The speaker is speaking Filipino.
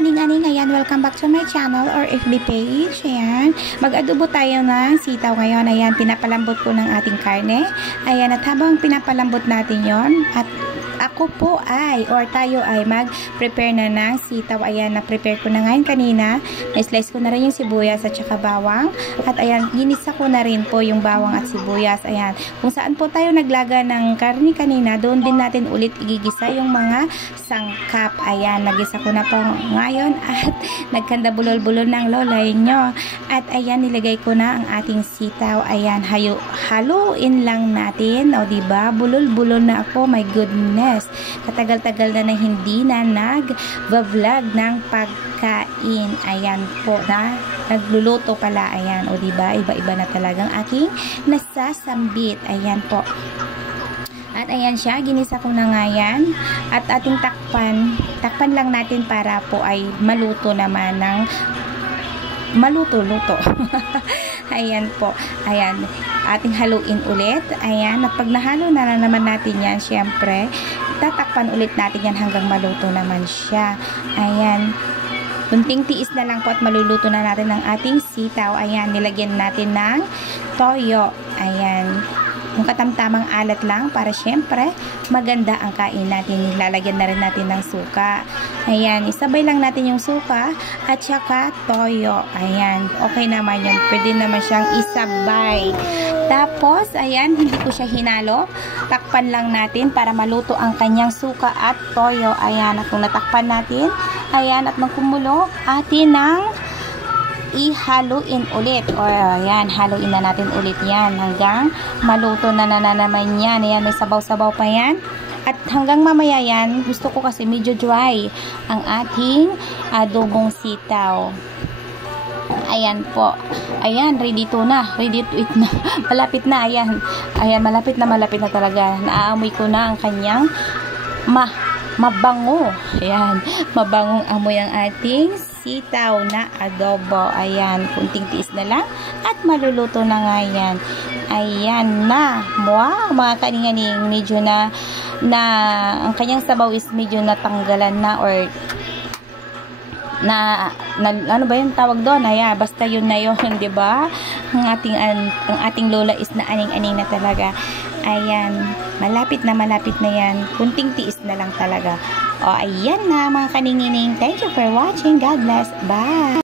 kaning-aning, ayan, welcome back to my channel or FB page. Ayan, mag-adobo tayo ng sitaw ngayon. Ayan, pinapalambot ko ng ating karne. Ayan, at habang pinapalambot natin yon, at ako po ay, or tayo ay mag-prepare na ng sitaw. Ayan, na-prepare ko na ngayon kanina. Na-slice ko na rin yung sibuyas at saka bawang. At ayan, ginisa ko na rin po yung bawang at sibuyas. Ayan, kung saan po tayo naglaga ng karne kanina, doon din natin ulit igigisa yung mga sangkap. Ayan, nagisa ko na po ngayon at nagkanda bulol-bulol ng lolay nyo. At ayan, nilagay ko na ang ating sitaw. Ayan, haluin lang natin. O diba, bulol-bulol na ako. My goodness. Katagal-tagal na hindi na nag-vlog ng pagkain. Ayan po na nagluluto pala. Ayan, o diba, iba-iba na talagang aking nasasambit. Ayan po. At ayan siya, ginisa ko na nga yan. At ating takpan lang natin para po ay maluto naman ng maluto-luto. Ayan po. Ayan, ating haluin ulit. Ayan, at pag nahalo na naman natin yan, syempre, tatakpan ulit natin yan hanggang maluto naman siya. Ayan, kunting tiis na lang po at maluluto na natin ang ating sitaw. Ayan, nilagyan natin ng toyo. Ayan, yung katamtamang alat lang para syempre maganda ang kain natin. Lalagyan na rin natin ng suka. Ayan, isabay lang natin yung suka at saka toyo. Ayan, okay naman yun. Pwede naman siyang isabay. Tapos, ayan, hindi ko siya hinalo. Takpan lang natin para maluto ang kanyang suka at toyo. Ayan, at kung natakpan natin, ayan, at nung kumulo, atin ng ihaluin ulit. O, ayan, haluin na natin ulit yan hanggang maluto na naman yan. Ayan, may sabaw-sabaw pa yan. At hanggang mamaya yan, gusto ko kasi medyo dry ang ating adobong sitaw. Ayan po. Ayan, ready to na. Ready to eat na. Malapit na, ayan. Ayan, malapit na talaga. Naaamoy ko na ang kanyang mabango. Ayan, mabangong amoy ang ating sitaw na adobo. Ayan, kunting tiis na lang at maluluto na nga yan. Ayan na. Wow, mga kaninganing, medyo na ang kanyang sabaw is medyo natanggalan na or na ano ba yung tawag doon? Ayan, basta yun na yun, di ba? Ang ating lola is na aning-aning na talaga. Ayan, malapit na yan. Kunting tiis na lang talaga. O, ayan na mga kaningining. Thank you for watching. God bless. Bye!